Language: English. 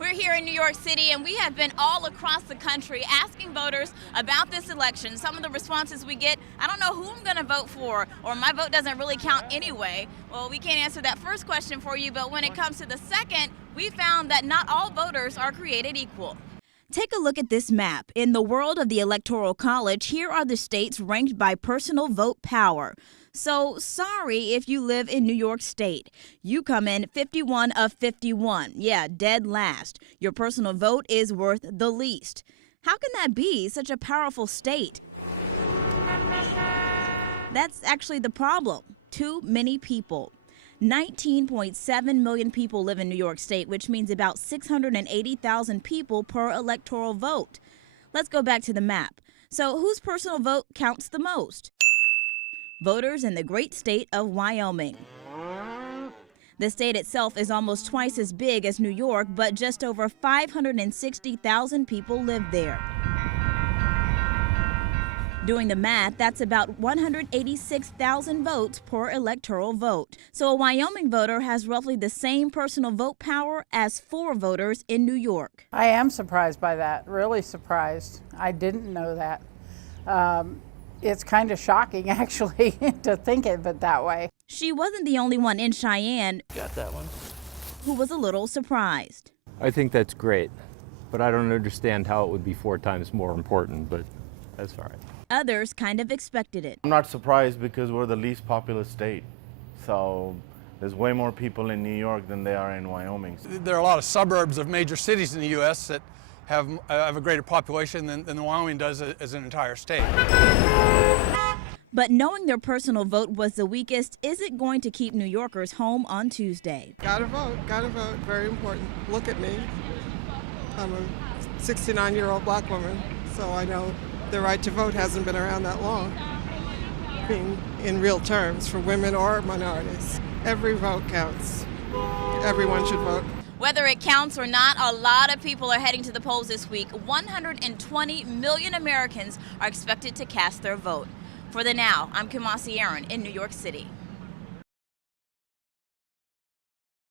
We're here in New York City, and we have been all across the country asking voters about this election. Some of the responses we get, I don't know who I'm going to vote for, or my vote doesn't really count anyway. Well, we can't answer that first question for you, but when it comes to the second, we found that not all voters are created equal. Take a look at this map. In the world of the Electoral College, here are the states ranked by personal vote power. So sorry if you live in New York State. You come in 51 of 51. Yeah, dead last. Your personal vote is worth the least. How can that be such a powerful state? That's actually the problem. Too many people. 19.7 million people live in New York State, which means about 680,000 people per electoral vote. Let's go back to the map. So whose personal vote counts the most? Voters in the great state of Wyoming. The state itself is almost twice as big as New York, but just over 560,000 people live there. Doing the math, that's about 186,000 votes per electoral vote. So a Wyoming voter has roughly the same personal vote power as 4 voters in New York. I am surprised by that, really surprised. I didn't know that. It's kind of shocking, actually, to think of it that way. She wasn't the only one in Cheyenne Got that one. who was a little surprised. I think that's great, but I don't understand how it would be 4 times more important, but that's all right. Others kind of expected it. I'm not surprised because we're the least populous state. So there's way more people in New York than there are in Wyoming. There are a lot of suburbs of major cities in the U.S. that have a greater population than Wyoming does as an entire state. But knowing their personal vote was the weakest isn't going to keep New Yorkers home on Tuesday. Gotta vote, very important. Look at me. I'm a 69-year-old black woman, so I know the right to vote hasn't been around that long, being in real terms for women or minorities. Every vote counts. Everyone should vote. Whether it counts or not, a lot of people are heading to the polls this week. 120 million Americans are expected to cast their vote. For the Now, I'm Kamasi Aaron in New York City.